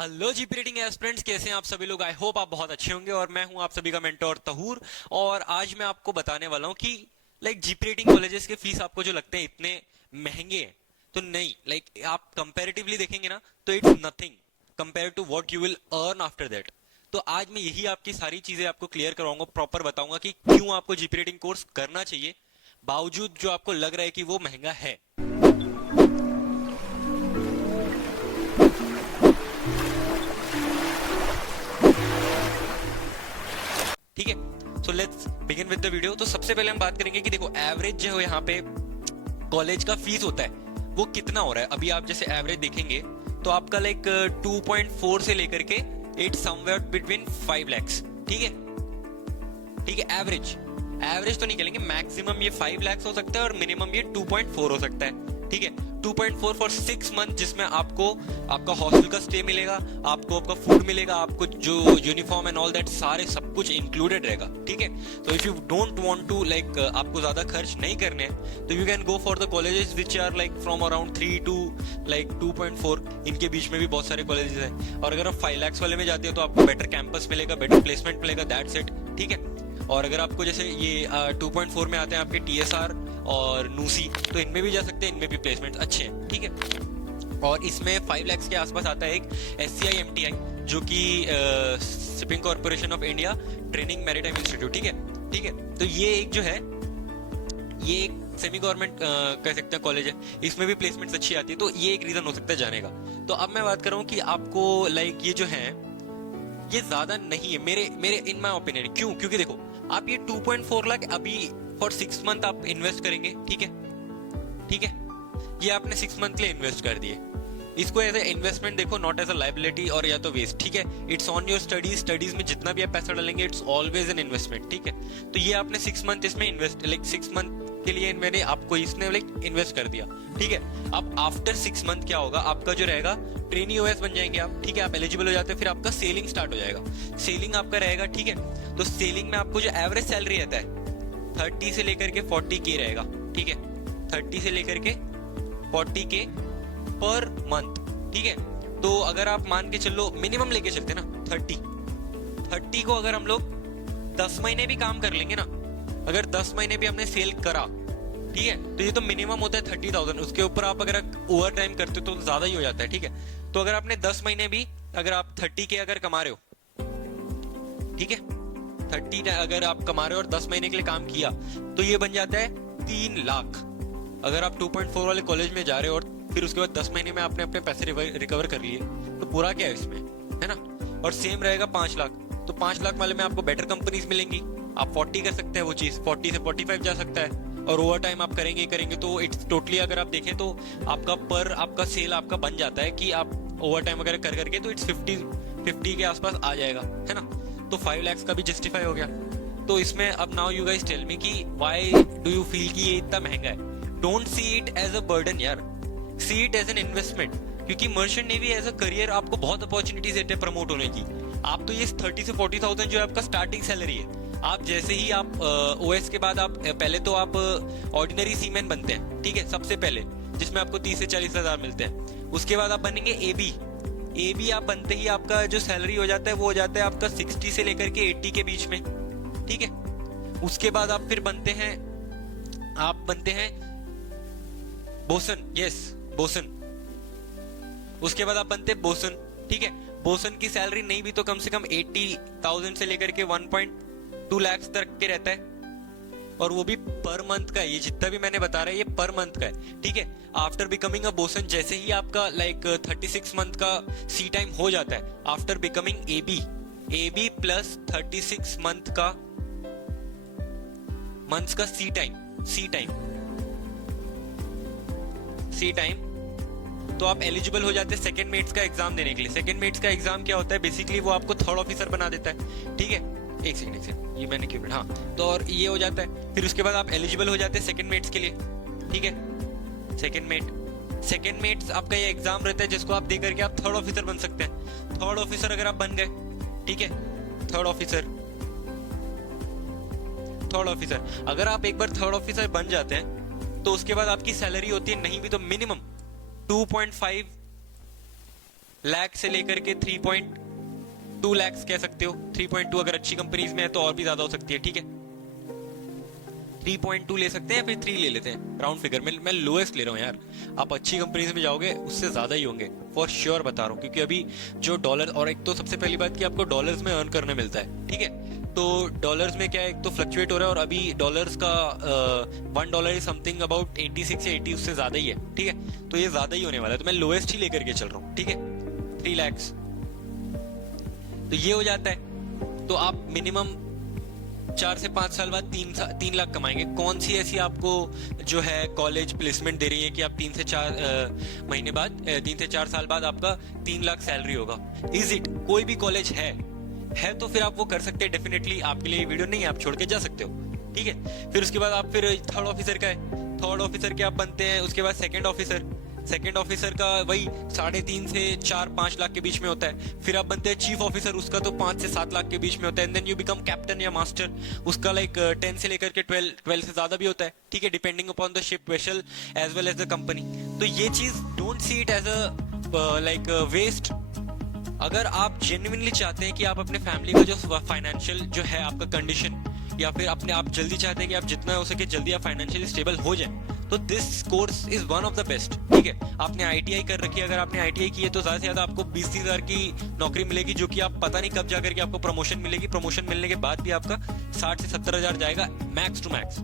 Hello GP rating aspirants, कैसे हैं आप सभी लोग। आई होप आप बहुत अच्छे होंगे और मैं हूं आप सभी का मेंटोर तहूर। और आज मैं आपको बताने वाला हूं कि जीपी रेटिंग कॉलेजेस के फीस आपको जो लगते हैं इतने महंगे हैं, तो नहीं। आप कंपैरेटिवली देखेंगे ना, तो it's nothing compare to what you will earn after that. तो आज मैं यही आपकी सारी चीजें आपको क्लियर करवाऊंगा, प्रॉपर बताऊंगा कि क्यों आपको जीपी रेटिंग कोर्स करना चाहिए, बावजूद जो आपको लग रहा है कि वो महंगा है। ठीक है, so let's begin with the video. तो सबसे पहले हम बात करेंगे कि देखो, एवरेज जो है यहाँ पे कॉलेज का फीस होता है वो कितना हो रहा है। अभी आप जैसे एवरेज देखेंगे तो आपका 2.4 से लेकर के इट्स समवेयर बिटवीन 5 lakhs। ठीक है, ठीक है। एवरेज एवरेज तो नहीं कहेंगे, मैक्सिमम ये 5 lakhs हो सकता है और मिनिमम ये 2.4 हो सकता है। ठीक है, 2.4 फॉर 6 मंथ, जिसमें आपको आपका हॉस्टल का स्टे मिलेगा, आपको आपका फूड मिलेगा, आपको जो यूनिफॉर्म एंड ऑल दैट सारे सब कुछ इंक्लूडेड रहेगा। ठीक है, तो if you don't want to आपको ज्यादा खर्च नहीं करने हैं, तो you can go for the colleges which are from around 3 to 2.4। इनके बीच में भी बहुत सारे कॉलेजेस हैं। और अगर आप 5 lakhs वाले में जाते हो तो आपको बेटर कैंपस मिलेगा, बेटर प्लेसमेंट मिलेगा, दैट्स इट। ठीक है, और अगर आपको जैसे ये 2.4 में आते हैं आपके टीएसआर और नूसी, तो इनमें भी जा सकते हैं, इनमें भी प्लेसमेंट अच्छे हैं। ठीक है, और इसमें 5 lakhs के आसपास आता है एक SCI MTI, जो कि shipping corporation of India training maritime institute. ठीक है, ठीक है। तो ये एक जो है, ये एक सेमी गवर्नमेंट कह सकते हैं कॉलेज है, इसमें भी प्लेसमेंट्स अच्छी आती है, तो ये एक रीजन हो सकता है जाने का। तो अब मैं बात कर रहा हूँ कि आपको ये जो है ये ज्यादा नहीं है मेरे मेरे इन माय ओपिनियन। क्यों? क्योंकि देखो, आप ये 2.4 लाख अभी फॉर 6 मंथ आप इन्वेस्ट करेंगे। ठीक है, ठीक है, ये आपने 6 मंथ के लिए इन्वेस्ट कर दिए। इसको एज ए इन्वेस्टमेंट देखो, नॉट एज अ लाइबिलिटी और या तो वेस्ट। ठीक है, it's on your studies. Studies में जितना भी आप पैसा डालेंगे इट्स ऑलवेज एन इन्वेस्टमेंट। ठीक है, तो ये आपने 6 मंथ इसमें इन्वेस्ट 6 मंथ के लिए मैंने आपको इसने इन्वेस्ट कर दिया। ठीक है, अब आफ्टर 6 मंथ क्या होगा, आपका जो रहेगा ट्रेनी ओएस बन जाएंगे आप। ठीक है, आप एलिजिबल हो जाते हैं, फिर आपका सेलिंग स्टार्ट हो जाएगा। सेलिंग आपका रहेगा। ठीक है, तो सेलिंग में आपको जो एवरेज सैलरी रहता है 30 से लेकर के 40K रहेगा। ठीक है, 30 से लेकर के 40K पर मंथ। ठीक है, तो अगर आप मान के चलो, मिनिमम लेके चलते ना 30 को अगर हम लोग 10 महीने भी काम कर लेंगे ना, अगर 10 महीने भी हमने सेल करा, ठीक है, तो ये तो मिनिमम होता है 30,000। उसके ऊपर आप अगर ओवर टाइम करते हो तो ज्यादा ही हो जाता है। ठीक है, तो अगर आपने 10 महीने भी, अगर आप 30K अगर कमा रहे हो, ठीक है, 30 अगर आप कमा रहे हो और 10 महीने के लिए काम किया, तो ये बन जाता है 3 लाख। अगर आप 2.4 वाले कॉलेज में जा रहे हो और फिर उसके बाद 10 महीने में आपने अपने पैसे रिकवर कर लिए, तो पूरा क्या है इसमें, है ना। और सेम रहेगा 5 लाख, तो 5 लाख वाले में आपको बेटर कंपनीज मिलेंगी, आप 40 कर सकते हैं, वो चीज 40 से 45 जा सकता है। और ओवर टाइम आप करेंगे करेंगे तो इट्स टोटली, अगर आप देखें तो आपका सेल आपका बन जाता है कि आप ओवर टाइम वगैरह कर करके तो इट्स 50 के आसपास आ जाएगा, है ना। तो 5 lakhs का भी जस्टिफाई हो गया। तो इसमें अब now you guys tell me कि व्हाई डू यू फील कि ये इतना महंगा है। Don't see it as a burden यार, see it as an investment. क्योंकि merchant navy as a career आपको बहुत अपॉर्चुनिटीज देते हैं प्रमोट होने की। आप तो ये 30 से 40,000 जो है आपका स्टार्टिंग सैलरी है, आप जैसे ही आप ओएस के बाद आप पहले तो आप ऑर्डिनरी सीमैन बनते हैं। ठीक है, सबसे पहले, जिसमें आपको 30 से 40 हजार मिलते हैं। उसके बाद आप बनेंगे एबी आप बनते ही आपका जो सैलरी हो जाता है वो हो जाता है आपका 60 से लेकर के 80 के बीच में। ठीक है, उसके बाद आप फिर बनते हैं बोसन। Yes, boson. उसके बाद आप बनते हैं बोसन। ठीक है, बोसन की सैलरी नहीं भी तो कम से कम 80,000 से लेकर के 1.2 lakhs तक के रहता है, और वो भी पर मंथ का है। ये जितना भी मैंने बता रहा है ये पर मंथ का है। ठीक है, आफ्टर बिकमिंग अ बोसन, जैसे ही आपका 36 मंथ का सी टाइम हो जाता है, after becoming AB plus 36 months का सी टाइम, तो आप एलिजिबल हो जाते हैं सेकंड मेट्स का एग्जाम देने के लिए। सेकंड मेट्स का एग्जाम क्या होता है, बेसिकली वो आपको थर्ड ऑफिसर बना देता है। ठीक है, एक सेकंड, ये मैंने क्यों, हाँ, तो और ये हो जाता है। फिर उसके बाद आप एलिजिबल हो जाते हैं सेकंड मेट्स के लिए। ठीक है, सेकंड मेट्स आपका ये एग्जाम रहता है जिसको आप दे करके आप थर्ड ऑफिसर बन सकते हैं। थर्ड ऑफिसर अगर आप बन गए, ठीक है, थर्ड ऑफिसर अगर आप एक बार थर्ड ऑफिसर बन जाते हैं, तो उसके बाद आपकी सैलरी होती है नहीं भी तो मिनिमम 2.5 लाख से लेकर के 3.2 लाख कह सकते हो। 3.2 अगर अच्छी कंपनीज में है तो और भी ज्यादा हो सकती है, ठीक है। 3.2 ले सकते हैं, फिर 3 ले लेते हैं राउंड फिगर में। मैं लोएस्ट ले रहा हूँ यार, आप अच्छी कंपनीज में जाओगे उससे ज्यादा ही होंगे फॉर श्योर बता रहा हूँ, क्योंकि अभी जो डॉलर, और एक तो सबसे पहली बात कि आपको डॉलर्स में अर्न करने मिलता है, ठीक है। तो डॉलर्स में क्या है, एक तो फ्लक्चुएट हो रहा है, और अभी डॉलर्स का $1 इज समथिंग अबाउट 86 या 80, उससे ज्यादा ही है, ठीक है। तो ये ज्यादा ही होने वाला है, तो मैं लोएस्ट ही लेकर के चल रहा हूँ, ठीक है। 3 लाख तो ये हो जाता है। तो आप मिनिमम 4 से 5 साल बाद 3 लाख कमाएंगे। कौन सी ऐसी आपको जो है कॉलेज प्लेसमेंट दे रही है कि आप 3 से 4 महीने बाद 3 से 4 साल बाद आपका 3 लाख सैलरी होगा? Is it? कोई भी कॉलेज है तो फिर आप वो कर सकते हैं डेफिनेटली। आपके लिए वीडियो नहीं है, आप छोड़ के जा सकते हो, ठीक है। फिर उसके बाद आप फिर थर्ड ऑफिसर का है, थर्ड ऑफिसर के आप बनते हैं। उसके बाद सेकंड ऑफिसर का वही 3.5 से 4-5 लाख के बीच में होता है। फिर आप बनते हैं चीफ ऑफिसर, उसका तो 5 से 7 लाख के बीच में होता है। And then you become captain या मास्टर, उसका लाइक 10 से लेकर के 12 से ज्यादा भी होता है, ठीक है, depending upon the ship vessel as well as the company. तो ये चीज don't see it as a like waste. अगर आप जेन्युइनली चाहते हैं कि आप अपने फैमिली का जो फाइनेंशियल जो है आपका कंडीशन, या फिर अपने आप जल्दी चाहते हैं कि आप जितना हो सके जल्दी आप फाइनेंशियली स्टेबल हो जाए, तो this course is one of the best, ठीक है। आपने आईटीआई कर रखी है, अगर आपने आईटीआई की है तो ज्यादा से ज्यादा आपको 20-30 हजार की नौकरी मिलेगी, जो कि आप पता नहीं कब जाकर के आपको प्रमोशन मिलेगी। प्रमोशन मिलने के बाद भी आपका 60 से 70 हजार जाएगा मैक्स टू मैक्स।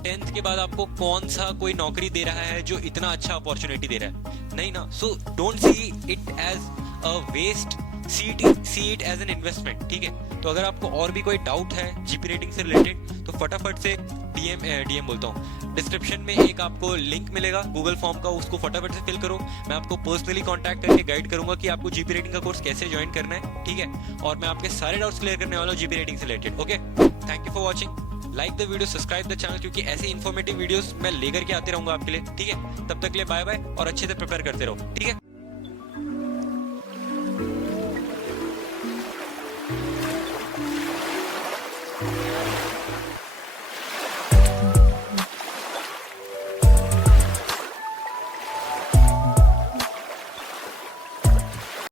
10th के बाद आपको कौन सा कोई नौकरी दे रहा है जो इतना अच्छा अपॉर्चुनिटी दे रहा है? नहीं ना। So don't see it as a waste, see it as an investment, ठीक है। तो अगर आपको और भी कोई डाउट है जीपी रेटिंग से रिलेटेड तो फटाफट से डीएम बोलता हूँ, डिस्क्रिप्शन में एक आपको लिंक मिलेगा गूगल फॉर्म का, उसको फटाफट से फिल करो। मैं आपको पर्सनली कांटेक्ट करके गाइड करूंगा कि आपको जीपी रेटिंग का कोर्स कैसे ज्वाइन करना है, ठीक है। और मैं आपके सारे डाउट्स क्लियर करने वाला हूँ जीपी रेटिंग से related. Okay, thank you for watching. Like the video, subscribe the channel, क्योंकि ऐसे इन्फॉर्मेटिव वीडियोस मैं लेकर के आते रहूंगा आपके लिए, ठीक है। तब तक के लिए बाय बाय, और अच्छे से प्रिपेयर करते रहो, ठीक है।